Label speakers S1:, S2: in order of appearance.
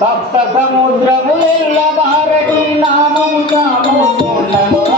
S1: సప్త సముద్రము ఎల్ల భారతి నామము సాముకుండనురా